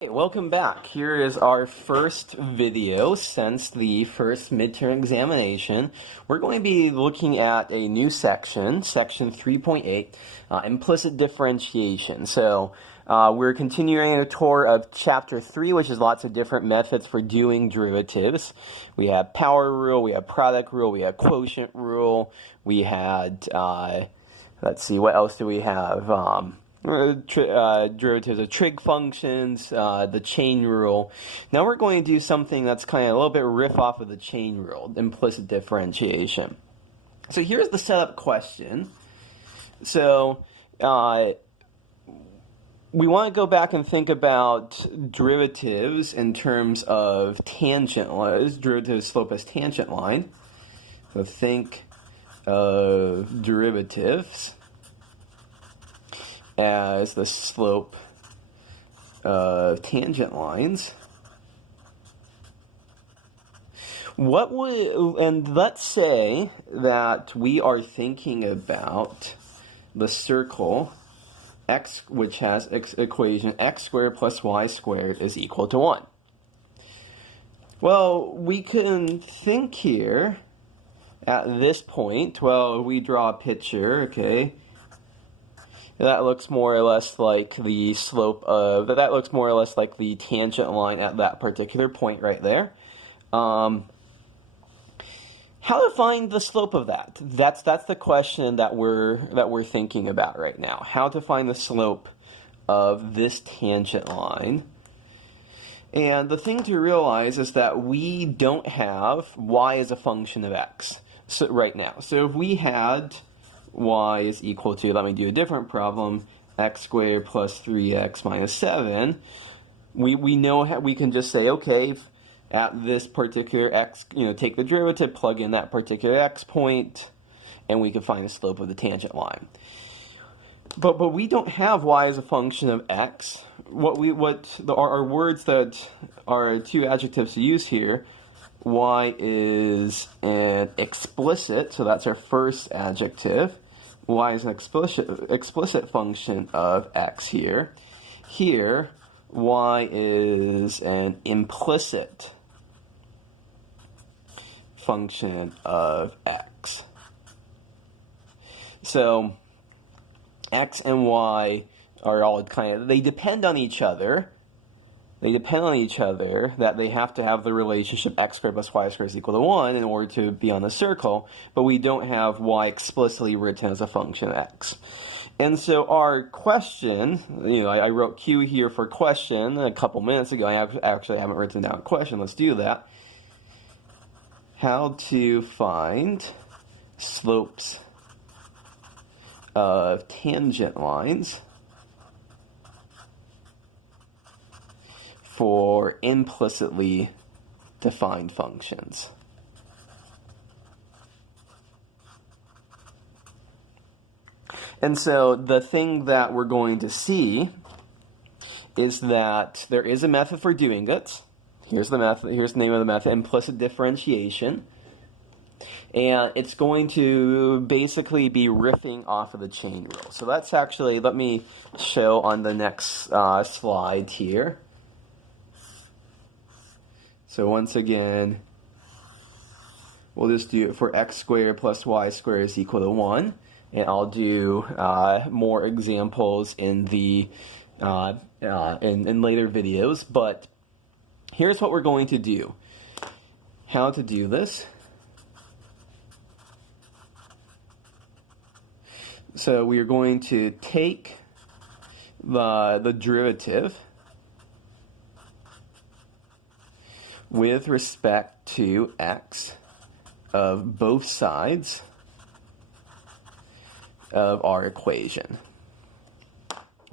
Hey, welcome back. Here is our first video since the first midterm examination. We're going to be looking at a new section, section 3.8, implicit differentiation. So we're continuing a tour of chapter 3, which is lots of different methods for doing derivatives. We have power rule, we have product rule, we have quotient rule, we had, let's see, what else do we have? Derivatives of trig functions, the chain rule. Now we're going to do something that's kind of a little bit riff off of the chain rule, implicit differentiation. So here's the setup question. So we want to go back and think about derivatives in terms of tangent lines, derivative slope as tangent line. So think of derivatives as the slope of tangent lines. And let's say that we are thinking about the circle x, which has equation x squared plus y squared is equal to 1. Well, we can think here at this point, well, we draw a picture, okay, that looks more or less like the slope of, that looks more or less like the tangent line at that particular point right there. How to find the slope of that? That's the question that we're thinking about right now. How to find the slope of this tangent line. And the thing to realize is that we don't have y as a function of x right now. So if we had y is equal to, let me do a different problem, x squared plus 3x minus 7, we know how we can just say, okay, at this particular x, take the derivative, plug in that particular x point, and we can find the slope of the tangent line. But we don't have y as a function of x. Our words that are two adjectives to use here, y is an explicit, so that's our first adjective. Y is an explicit function of x here. Here, y is an implicit function of x. So x and y are all they depend on each other. They depend on each other, that they have to have the relationship x squared plus y squared is equal to 1 in order to be on the circle, but we don't have y explicitly written as a function of x. And so our question, I wrote Q here for question a couple minutes ago. I actually haven't written down a question. Let's do that. How to find slopes of tangent lines for implicitly defined functions. And so the thing that we're going to see is that there is a method for doing it. Here's the method. Here's the name of the method, implicit differentiation. And it's going to basically be riffing off of the chain rule. So that's actually, let me show on the next slide here. So once again, we'll just do it for x squared plus y squared is equal to 1. And I'll do more examples in the in later videos. But here's what we're going to do. How to do this. So we are going to take the derivative with respect to x of both sides of our equation.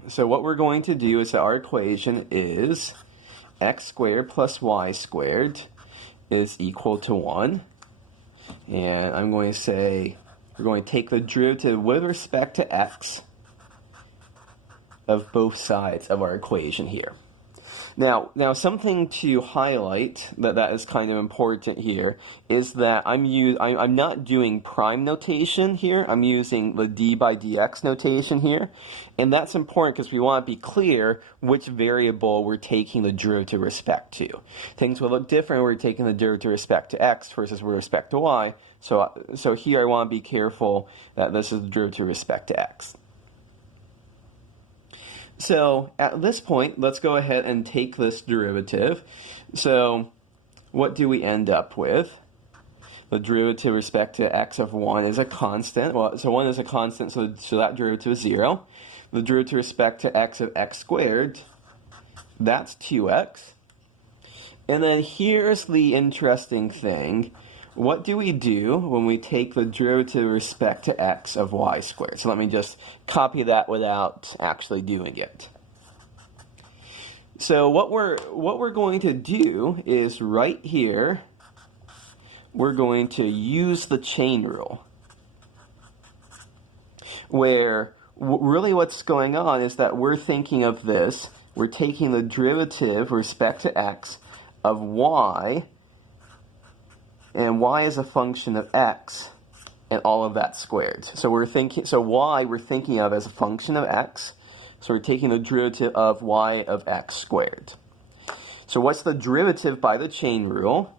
So what we're going to do is that our equation is x squared plus y squared is equal to 1. And I'm going to say we're going to take the derivative with respect to x of both sides of our equation here. Now something to highlight that is kind of important here is that I'm not doing prime notation here. I'm using the d by dx notation here, and that's important because we want to be clear which variable we're taking the derivative with respect to. Things will look different when we're taking the derivative with respect to x versus with respect to y. So here I want to be careful that this is the derivative with respect to x. So at this point, let's go ahead and take this derivative. So what do we end up with? The derivative with respect to x of 1 is a constant. Well, so 1 is a constant, so that derivative is 0. The derivative with respect to x of x squared, that's 2x. And then here's the interesting thing. What do we do when we take the derivative with respect to x of y squared? So let me just copy that without actually doing it. So what we're going to do is right here, we're going to use the chain rule, where really what's going on is that we're thinking of this, we're taking the derivative with respect to x of y, and y is a function of x, and all of that squared. So y we're thinking of as a function of x. So we're taking the derivative of y of x squared. So what's the derivative by the chain rule?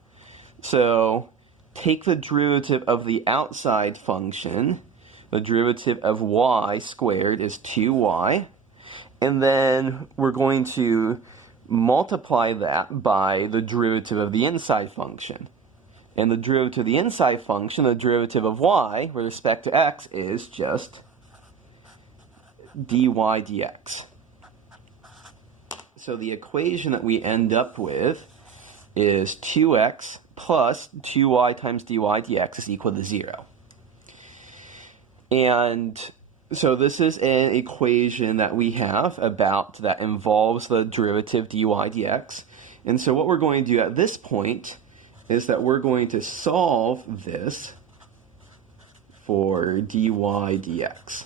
So take the derivative of the outside function. The derivative of y squared is 2y. And then we're going to multiply that by the derivative of the inside function. And the derivative of the inside function, the derivative of y with respect to x, is just dy dx. So the equation that we end up with is 2x plus 2y times dy dx is equal to 0. And so this is an equation that we have that involves the derivative dy dx. And so what we're going to do at this point is that we're going to solve this for dy dx.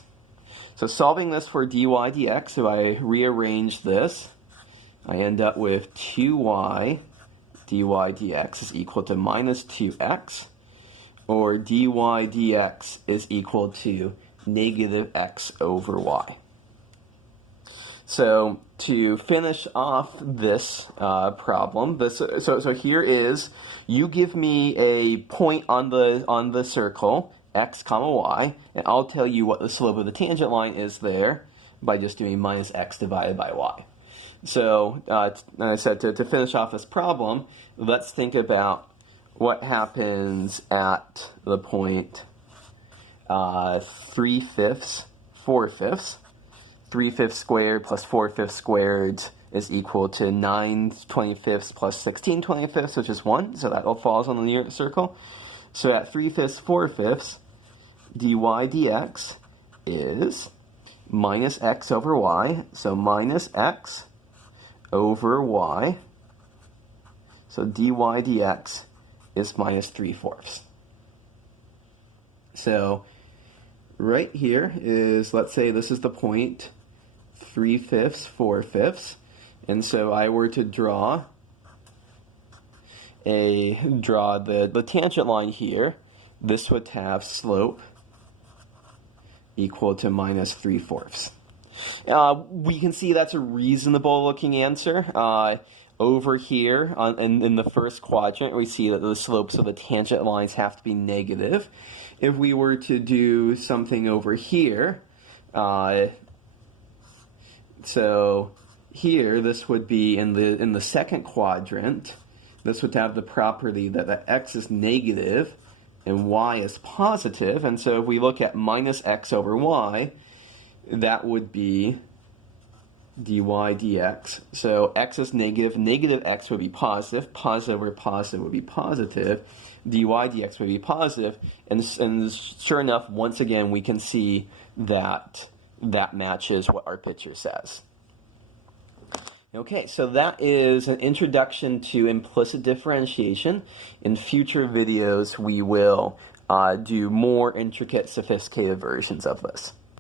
So solving this for dy dx, if I rearrange this, I end up with 2y dy dx is equal to minus 2x, or dy dx is equal to negative x over y. So to finish off this problem, so here is, you give me a point on the circle, x comma y, and I'll tell you what the slope of the tangent line is there by just doing minus x divided by y. So, I said to finish off this problem, let's think about what happens at the point 3/5, 4/5. 3/5 squared plus 4/5 squared is equal to 9/25 plus 16/25, which is 1, so that all falls on the near circle. So at 3/5, 4/5, dy dx is minus x over y, so minus x over y, so dy dx is minus 3/4. So right here is, let's say this is the point 3/5, 4/5, and so I were to draw the tangent line here, this would have slope equal to minus 3/4. We can see that's a reasonable looking answer. Over here in the first quadrant, we see that the slopes of the tangent lines have to be negative. If we were to do something over here, so here this would be in the second quadrant, this would have the property that the x is negative and y is positive, and so if we look at minus x over y, that would be dy dx. So x is negative, negative x would be positive, positive over positive would be positive, dy dx would be positive, and sure enough, once again, we can see that that matches what our picture says. Okay, so that is an introduction to implicit differentiation. In future videos, we will do more intricate, sophisticated versions of this.